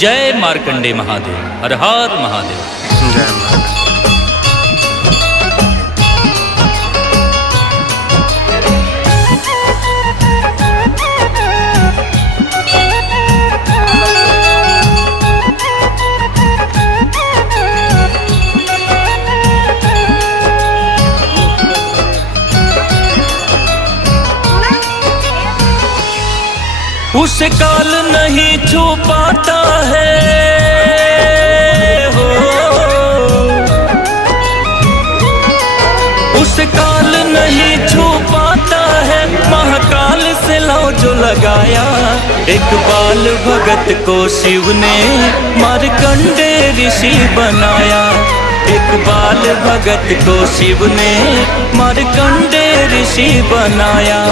जय मार्कंडे महादेव। हर हर महादेव। जय मार्कंडे। उसे काल नहीं छू पाता है हो, उसे काल नहीं छू पाता है। महाकाल से लौ जो लगाया, एक बाल भगत को शिव ने मार्कंडे ऋषि बनाया। एक बाल भगत को शिव ने मार्कंडे ऋषि बनाया।